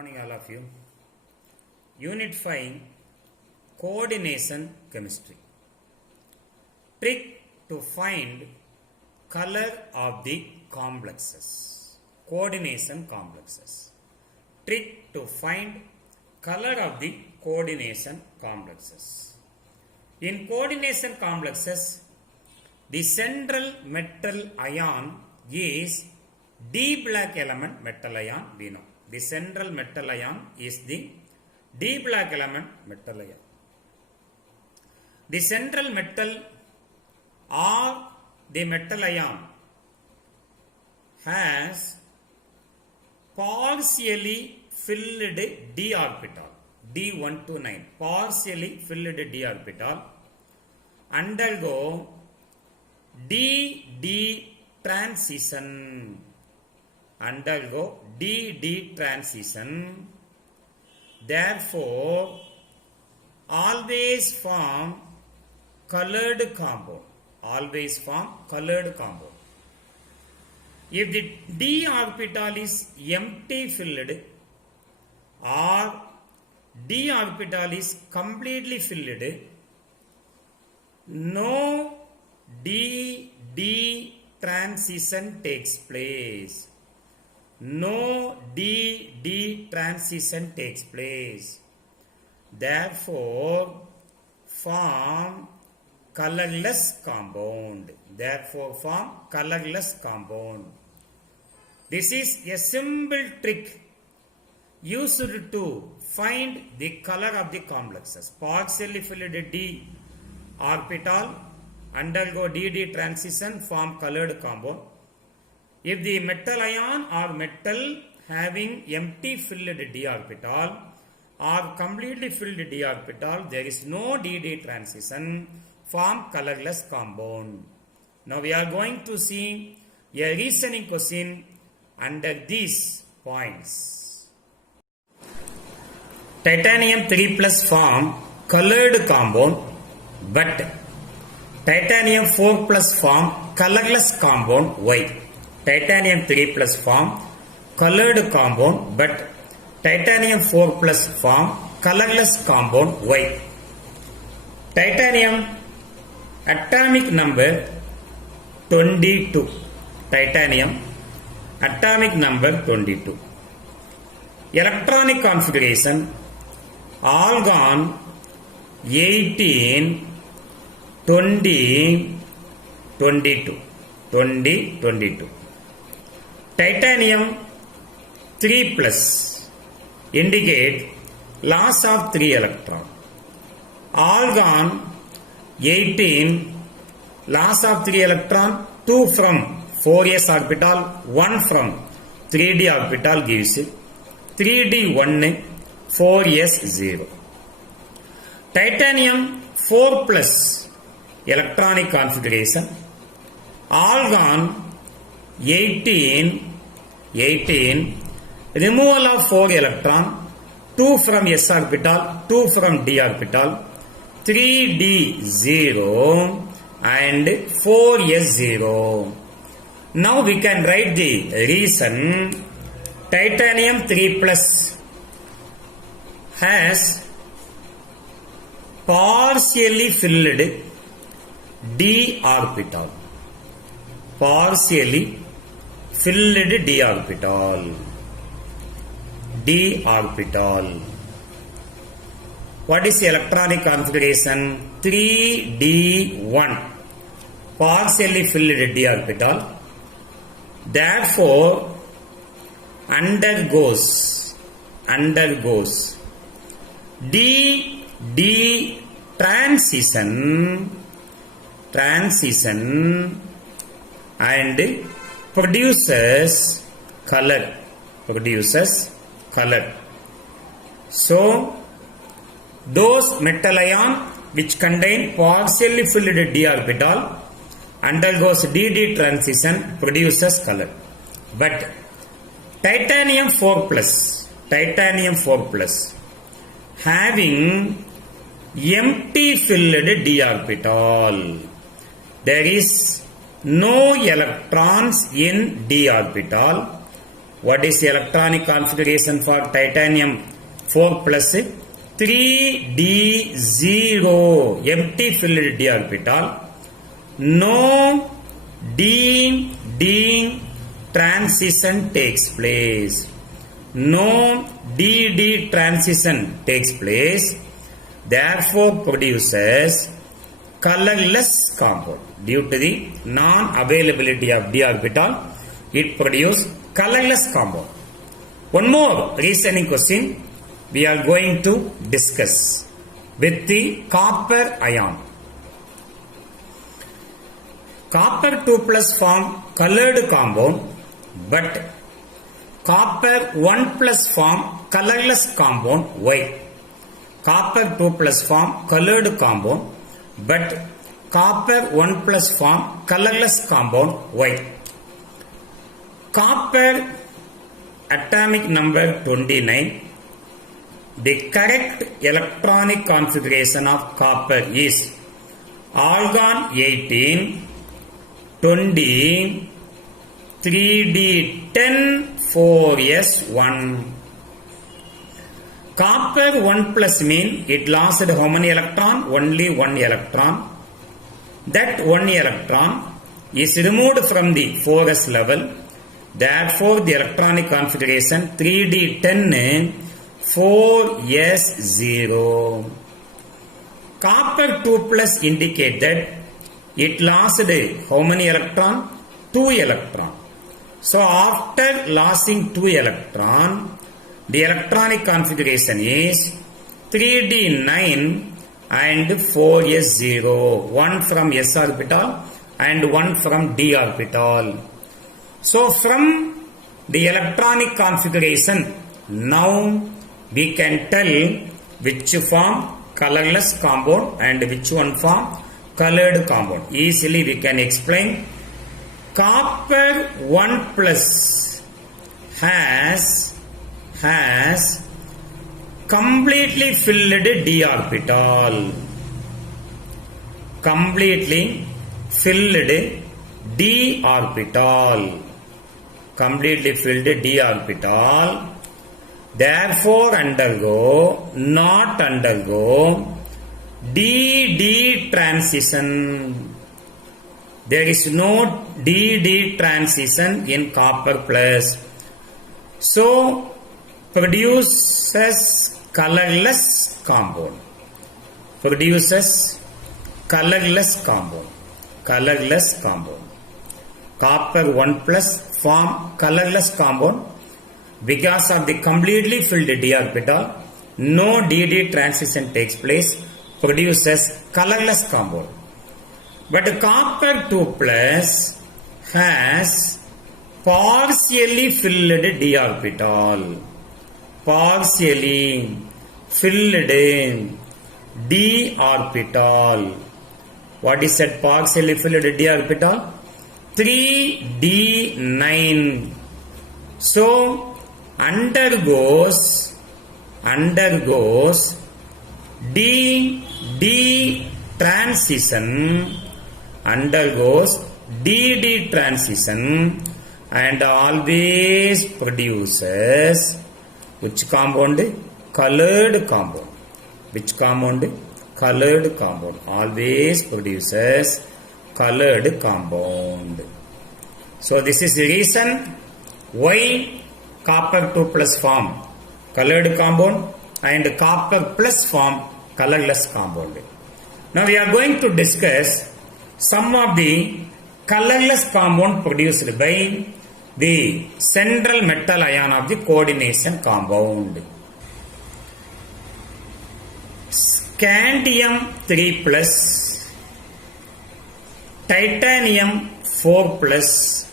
morning all of you. Unit 5 Coordination Chemistry. Trick to find color of the complexes. Coordination complexes. Trick to find color of the coordination complexes. In coordination complexes, the central metal ion is D black element metal ion, we know. The central metal ion is the D black element metal ion. The central metal or the metal ion has partially filled d orbital, D129, partially filled d orbital, undergo d-d transition, therefore always form colored compound, If the d orbital is empty filled or d orbital is completely filled, no d-d transition takes place. Therefore, form colorless compound. This is a simple trick used to find the color of the complexes. Partially filled d orbital undergo d-d transition, form colored compound. If the metal ion or metal having empty filled d orbital or completely filled d orbital, there is no d-d transition, form colorless compound. Now we are going to see a reasoning question under these points. Titanium 3 plus form colored compound, but titanium 4 plus form colorless compound. Why? Titanium 3 plus form colored compound, but titanium 4 plus form colorless compound. Why? Titanium atomic number 22. Titanium atomic number 22. Electronic configuration argon 18 20 22. Titanium 3 plus indicate loss of 3 electron. Argon 18 loss of 3 electron, 2 from 4s orbital, 1 from 3d orbital gives it 3d 1, 4s 0. Titanium 4 plus electronic configuration argon 18 removal of 4 electron, 2 from s orbital, 2 from d orbital, 3d 0 and 4s 0. Now we can write the reason. Titanium 3 plus has partially filled d orbital. What is the electronic configuration? 3d1, partially filled d orbital. Therefore, undergoes d transition and produces color. So, those metal ion which contain partially filled d orbital undergoes d-d transition, produces color. But titanium 4 plus having empty filled d orbital, there is no electrons in d orbital What is the electronic configuration for titanium 4 plus? 3d0, empty filled d orbital. No d transition takes place. No d transition takes place. Therefore produces colorless compound. Due to the non-availability of d orbital, it produces colorless compound. One more reasoning question we are going to discuss with the copper ion. Copper 2 plus form colored compound, but copper 1 plus form colorless compound. Why? Copper 2 plus form colored compound, but copper 1 plus form colorless compound. Why? Copper atomic number 29. The correct electronic configuration of copper is argon 18, 20, 3d10, 4s1. Copper 1 plus mean it lost how many electron? Only 1 electron. That 1 electron is removed from the 4s level. Therefore, the electronic configuration 3d10, 4s0. Copper 2 plus indicate that it lost how many electron? 2 electron. So after losing 2 electron, the electronic configuration is 3d9 and 4s0. One from s orbital and one from d orbital. So from the electronic configuration, now we can tell which form colorless compound and which one form colored compound. Easily we can explain. Copper 1 plus has completely filled d orbital. Completely filled d orbital. Completely filled d orbital. Therefore not undergo d transition. There is no d transition in copper plus. So produces colorless compound. Produces colorless compound. Colorless compound. Copper 1 plus form colorless compound because of the completely filled d orbital. No d transition takes place. Produces colorless compound. But copper 2 plus has partially filled d orbital. Partially filled d orbital. What is that partially filled d orbital? 3d9. So undergoes d transition. Undergoes d transition and always produces which compound? Colored compound. Which compound? Colored compound. Always produces colored compound. So this is the reason why copper 2 plus form colored compound and copper plus form colorless compound. Now we are going to discuss some of the colorless compound produced by the central metal ion of the coordination compound. Scandium 3 plus, titanium 4 plus,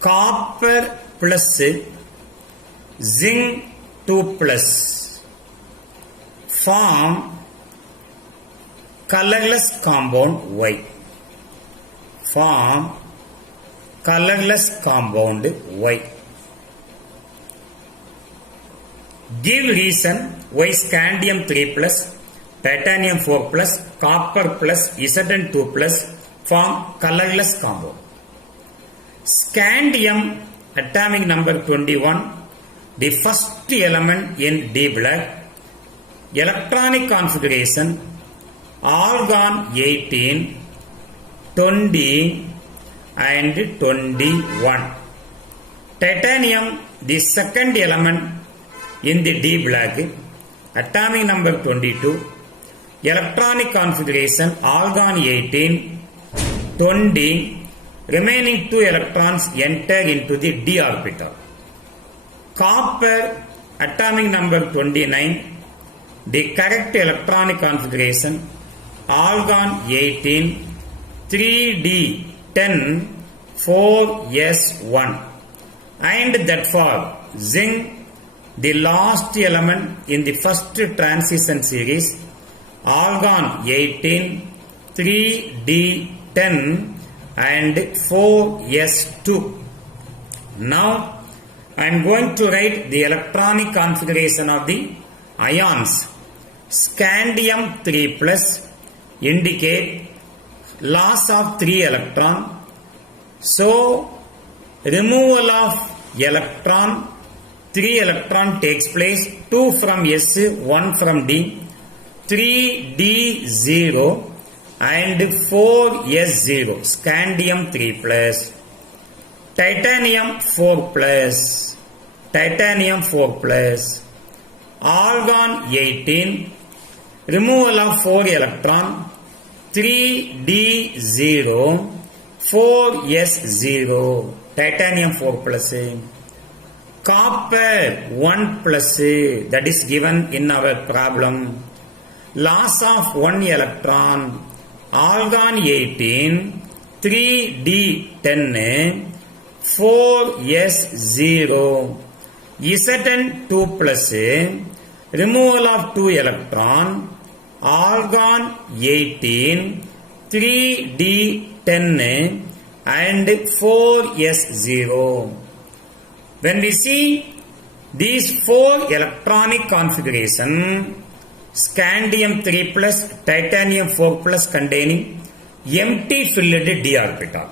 copper plus, zinc 2 plus form colorless compound Y. Form colorless compound Y. Give reason why scandium 3 plus, titanium 4 plus, copper plus, Zn 2 plus form colorless compound. Scandium atomic number 21, the first element in D block, electronic configuration, argon 18, 20 and 21. Titanium, the second element in the D block, atomic number 22, electronic configuration, argon 18, 20, remaining 2 electrons enter into the d orbital. Copper, atomic number 29, the correct electronic configuration, argon 18, 3d10, 4s1. And therefore, zinc, the last element in the first transition series, argon 18, 3d10 and 4s2. Now I am going to write the electronic configuration of the ions. Scandium 3 plus indicate loss of 3 electron. So removal of electron, 3 electron takes place, 2 from S, 1 from D, 3d0 and 4s0. Scandium 3 plus, titanium 4 plus, titanium 4 plus, argon 18, removal of 4 electron, 3d0, 4s0, titanium 4 plus, copper 1 plus, that is given in our problem, loss of 1 electron, argon 18, 3d10, 4s0, Zn 2 plus, removal of 2 electron, argon 18, 3d10 and 4s0. When we see these 4 electronic configuration, scandium 3 plus, titanium 4 plus containing empty filled d orbital.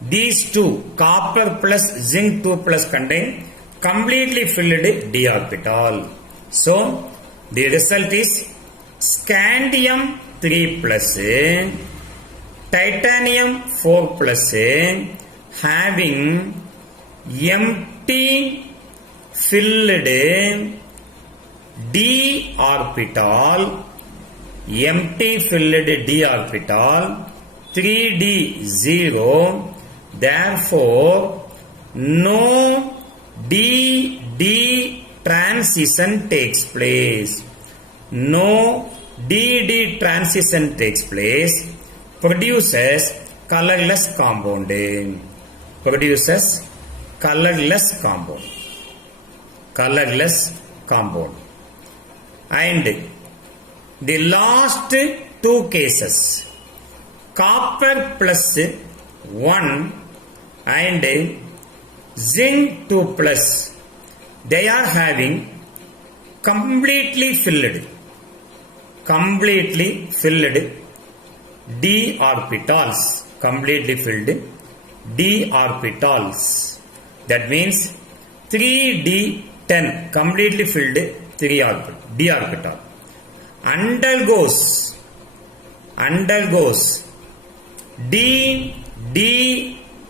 These two, copper plus, zinc 2 plus contain completely filled d orbital. So the result is scandium 3 plus, titanium 4 plus having empty filled d orbital, empty filled d orbital, 3d0, therefore no d transition takes place. No d transition takes place, produces colorless compound. Produces colorless compound. Colorless compound. And the last 2 cases, copper plus 1 and zinc 2 plus, they are having completely filled d orbitals. Completely filled d orbitals. That means 3d10 completely filled d orbital undergoes d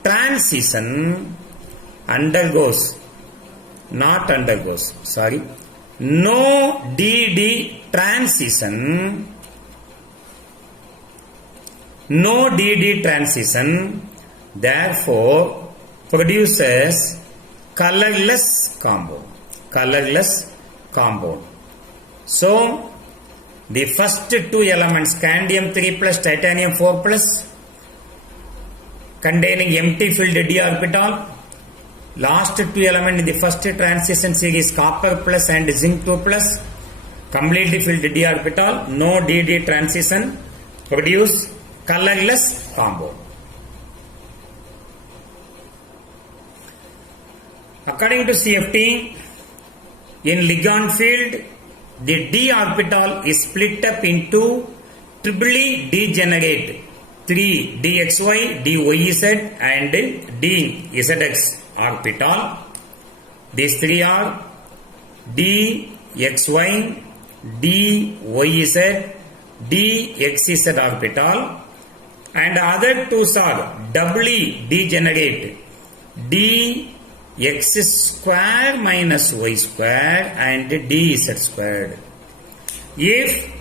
transition, no d transition, therefore produces colorless compound. So the first 2 elements, scandium 3 plus, titanium 4 plus, containing empty filled d orbital. Last 2 elements in the first transition series, copper plus and zinc 2 plus, completely filled d orbital, no d transition, produce colorless compound. According to CFT, in Ligand field, the d orbital is split up into triply degenerate 3 dxy, dyz and dzx. orbital. These three are dxy, dyz, dxz orbital, and other two are doubly degenerate, dx square minus y square and dz squared. If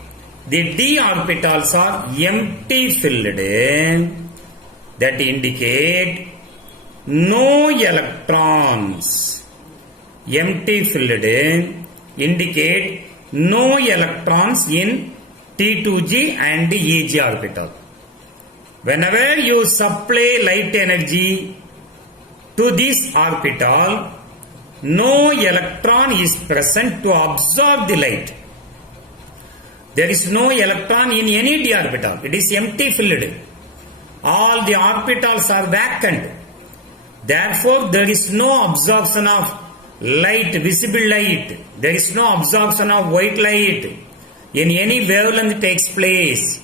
the d orbitals are empty filled, that indicate no electrons. Empty filled indicate no electrons in T2g and Eg orbital. Whenever you supply light energy to this orbital, no electron is present to absorb the light. There is no electron in any d orbital. It is empty filled. All the orbitals are vacant. Therefore, there is no absorption of light, visible light. There is no absorption of white light in any wavelength takes place.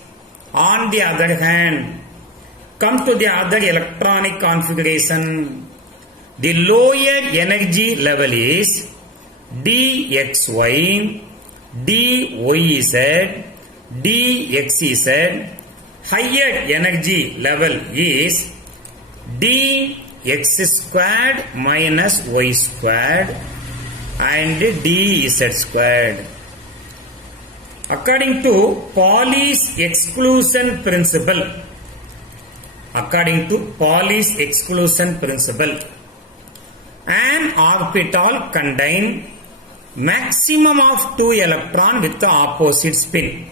On the other hand, come to the other electronic configuration. The lower energy level is dxy, dyz, dxz. Higher energy level is dx squared minus y squared and dz squared. According to Pauli's exclusion principle, an orbital contain maximum of 2 electrons with the opposite spin.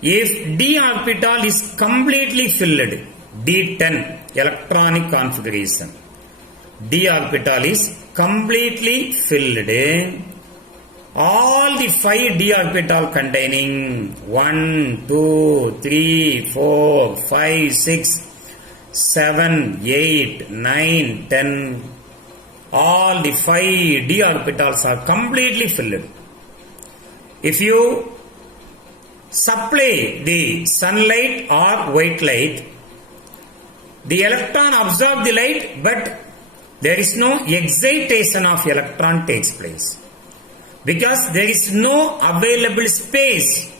If d orbital is completely filled, D10 electronic configuration, d orbital is completely filled, all the 5 d orbital containing 1, 2, 3, 4, 5, 6, 7, 8, 9, 10, all the 5 d orbitals are completely filled. If you supply the sunlight or white light, the electron absorb the light, but there is no excitation of electron takes place, because there is no available space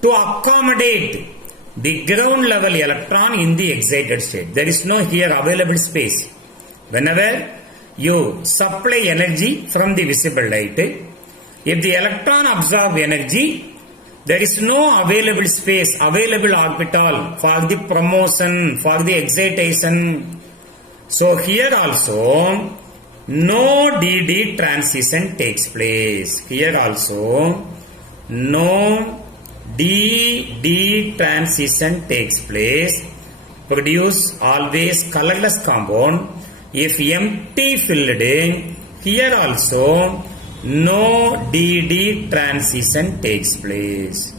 to accommodate the ground level electron in the excited state. There is no here available space. Whenever you supply energy from the visible light, if the electron absorb energy, there is no available space, available orbital for the promotion, for the excitation. So here also no dd transition takes place. Here also no dd transition takes place. Produce always colorless compound. If empty filled, here also no dd transition takes place.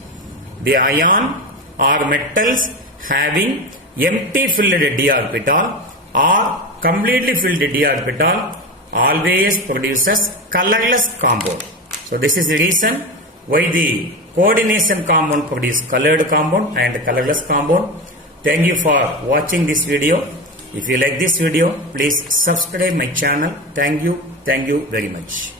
The ion or metals having empty filled d orbital or completely filled d orbital always produces colorless compound. So this is the reason why the coordination compound produces colored compound and colorless compound. Thank you for watching this video. If you like this video, please subscribe my channel. Thank you very much.